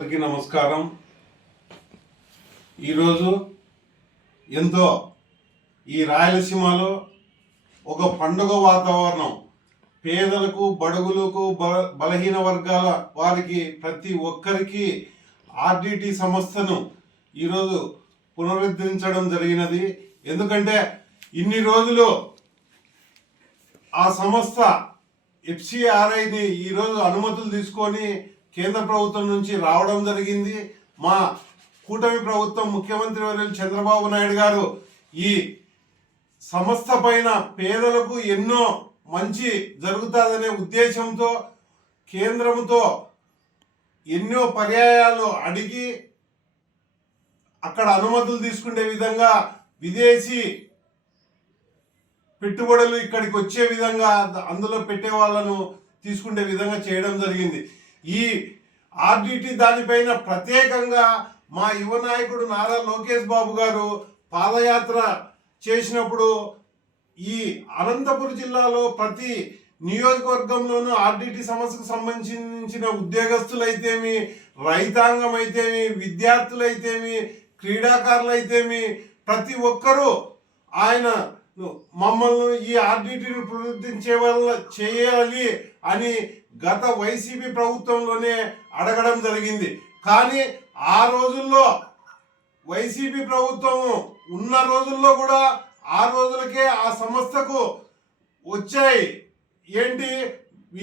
అందరికీ నమస్కారం. ఈరోజు ఎంతో ఈ రాయలసీమలో ఒక పండుగ వాతావరణం, పేదలకు, బడుగులకు, బలహీన వర్గాల వారికి ప్రతి ఒక్కరికి ఆర్డిటి సంస్థను ఈరోజు పునరుద్ధరించడం జరిగినది. ఎందుకంటే ఇన్ని రోజులు ఆ సంస్థ ఎఫ్సిఆర్ఐని ఈరోజు అనుమతులు తీసుకొని కేంద్ర ప్రభుత్వం నుంచి రావడం జరిగింది. మా కూటమి ప్రభుత్వం ముఖ్యమంత్రి వర్యులు చంద్రబాబు నాయుడు గారు ఈ సంస్థ పైన పేదలకు ఎన్నో మంచి జరుగుతుందనే ఉద్దేశంతో కేంద్రంతో ఎన్నో పర్యాయాలు అడిగి అక్కడ అనుమతులు తీసుకునే విధంగా, విదేశీ పెట్టుబడులు ఇక్కడికి వచ్చే విధంగా, అందులో పెట్టే వాళ్ళను తీసుకునే విధంగా చేయడం జరిగింది. ఈ ఆర్డిటి దానిపైన ప్రత్యేకంగా మా యువ నాయకుడు నారా లోకేష్ బాబు గారు పాదయాత్ర చేసినప్పుడు ఈ అనంతపురం జిల్లాలో ప్రతి నియోజకవర్గంలోనూ ఆర్డిటి సమస్యకు సంబంధించిన ఉద్యోగస్తులైతేమి, రైతాంగం అయితేమి, విద్యార్థులైతేమి, క్రీడాకారులు అయితేమి ప్రతి ఒక్కరూ ఆయన మమ్మల్ని ఈ ఆర్డిటిని పునరుద్ధరించే వల్ల చేయాలి అని గత వైసీపీ ప్రభుత్వంలోనే అడగడం జరిగింది. కానీ ఆ రోజుల్లో వైసీపీ ప్రభుత్వం ఉన్న రోజుల్లో కూడా ఆ రోజులకే ఆ సంస్థకు వచ్చాయి ఏంటి,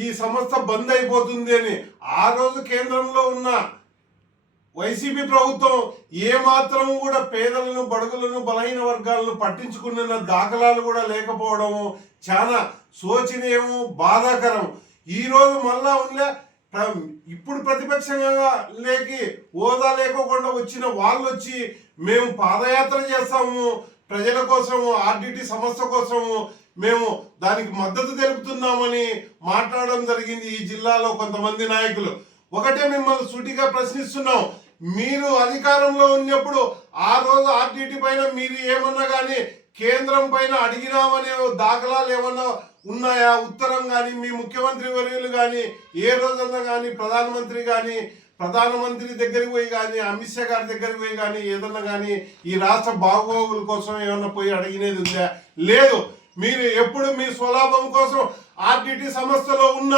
ఈ సంస్థ బంద్ అయిపోతుంది అని. ఆ రోజు కేంద్రంలో ఉన్న వైసీపీ ప్రభుత్వం ఏమాత్రం కూడా పేదలను, బడుగులను, బలహీన వర్గాలను పట్టించుకున్న దాఖలాలు కూడా లేకపోవడము చాలా శోచనీయము, బాధాకరం. ఈరోజు మళ్ళా ఉండే ఇప్పుడు ప్రతిపక్షంగా లేకి హోదా లేకోకుండా వచ్చిన వాళ్ళు వచ్చి మేము పాదయాత్ర చేస్తాము, ప్రజల కోసము, ఆర్డిటి సంస్థ కోసము మేము దానికి మద్దతు తెలుపుతున్నామని మాట్లాడడం జరిగింది. ఈ జిల్లాలో కొంతమంది నాయకులు ఒకటే మిమ్మల్ని సూటిగా ప్రశ్నిస్తున్నాం. మీరు అధికారంలో ఉన్నప్పుడు ఆ రోజు ఆర్డిటి పైన మీరు ఏమన్నా కానీ కేంద్రం పైన అడిగినామనే దాఖలాలు ఏమన్నా ఉన్నాయా? ఉత్తరం కానీ మీ ముఖ్యమంత్రి వర్యులు కానీ ఏ రోజన్నా కానీ ప్రధానమంత్రి దగ్గరికి పోయి కానీ, అమిత్ షా గారి దగ్గరికి పోయి కానీ ఏదన్నా కానీ ఈ రాష్ట్ర బాగోగుల కోసం ఏమన్నా పోయి అడిగినది ఉందా? లేదు. మీరు ఎప్పుడు మీ స్వలాభం కోసం ఆర్డిటి సంస్థలో ఉన్న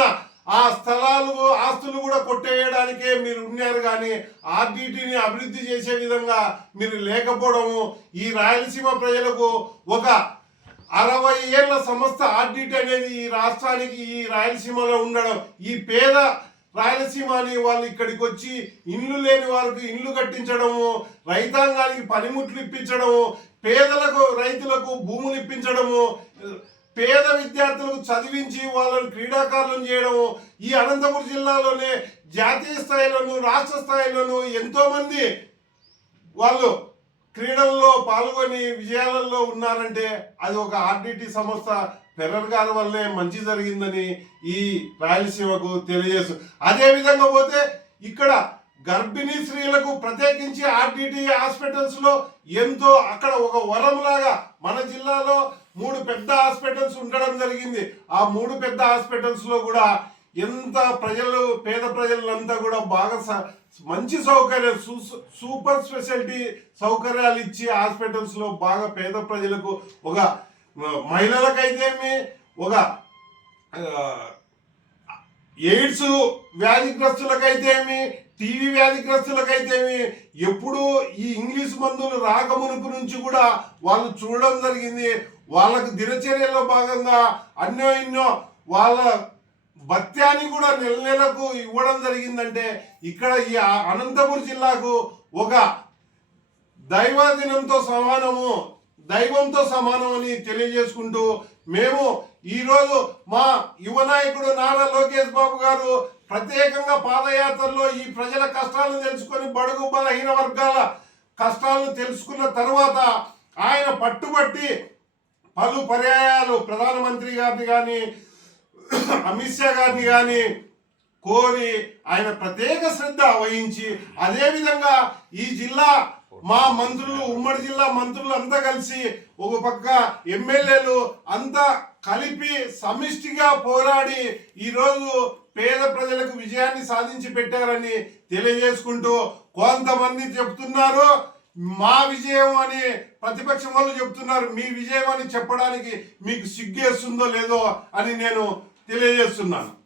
ఆ స్థలాలు, ఆస్తులు కూడా కొట్టేయడానికే మీరు ఉన్నారు. కానీ ఆర్డిటిని అభివృద్ధి చేసే విధంగా మీరు లేకపోవడము ఈ రాయలసీమ ప్రజలకు ఒక 60 ఏళ్ల సంస్థ ఆర్డిటి అనేది ఈ రాష్ట్రానికి, ఈ రాయలసీమలో ఉండడం, ఈ పేద రాయలసీమని వాళ్ళు ఇక్కడికి వచ్చి ఇండ్లు లేని వారికి ఇండ్లు కట్టించడము, రైతాంగానికి పనిముట్లు ఇప్పించడము, పేదలకు, రైతులకు భూములు ఇప్పించడము, పేద విద్యార్థులకు చదివించి వాళ్ళని క్రీడాకారులను చేయడము. ఈ అనంతపురం జిల్లాలోనే జాతీయ స్థాయిలోను, రాష్ట్ర స్థాయిలోను ఎంతోమంది వాళ్ళు క్రీడల్లో పాల్గొని విజయాలలో ఉన్నారంటే అది ఒక ఆర్డిటి సంస్థ పెర్రర్ గారి వల్లే మంచి జరిగిందని ఈ రాయలసీమకు తెలియజేసు. అదేవిధంగా పోతే ఇక్కడ గర్భిణీ స్త్రీలకు ప్రత్యేకించి ఆర్డిటి హాస్పిటల్స్ లో ఎంతో అక్కడ ఒక వరంలాగా మన జిల్లాలో 3 పెద్ద హాస్పిటల్స్ ఉండడం జరిగింది. ఆ 3 పెద్ద హాస్పిటల్స్ లో కూడా ఎంత ప్రజలు, పేద ప్రజలంతా కూడా బాగా మంచి సౌకర్యం, సూపర్ స్పెషాలిటీ సౌకర్యాలు ఇచ్చి హాస్పిటల్స్ లో బాగా పేద ప్రజలకు, ఒక మహిళలకైతేమి, ఒక ఎయిడ్స్ వ్యాధిగ్రస్తులకైతేమి, టీవీ వ్యాధిగ్రస్తులకైతేమి ఎప్పుడు ఈ ఇంగ్లీష్ మందులు రాకమునుపు నుంచి కూడా వాళ్ళు చూడడం జరిగింది. వాళ్ళకు దినచర్యలో భాగంగా ఎన్నో వాళ్ళ భత్యాన్ని కూడా నెలకు ఇవ్వడం జరిగిందంటే ఇక్కడ ఈ అనంతపురం జిల్లాకు ఒక దైవదినంతో సమానము, దైవంతో సమానం అని తెలియజేసుకుంటూ మేము ఈరోజు మా యువ నాయకుడు నారా లోకేష్ బాబు గారు ప్రత్యేకంగా పాదయాత్రలో ఈ ప్రజల కష్టాలను తెలుసుకొని, బడుగు బలహీన వర్గాల కష్టాలను తెలుసుకున్న తర్వాత ఆయన పట్టుబట్టి పలు పర్యాయాలు ప్రధానమంత్రి గారిని కానీ, అమిత్ షా గారిని కానీ కోరి ఆయన ప్రత్యేక శ్రద్ధ వహించి, అదేవిధంగా ఈ జిల్లా మా మంత్రులు, ఉమ్మడి జిల్లా మంత్రులు అంతా కలిసి, ఒక పక్క ఎమ్మెల్యేలు అంతా కలిపి సమిష్టిగా పోరాడి ఈరోజు పేద ప్రజలకు విజయాన్ని సాధించి పెట్టారని తెలియజేసుకుంటూ, కొంతమంది చెప్తున్నారు మా విజయం అని, ప్రతిపక్షం వాళ్ళు చెప్తున్నారు మీ విజయం అని చెప్పడానికి మీకు సిగ్గేస్తుందో లేదో అని నేను తెలియజేస్తున్నాను.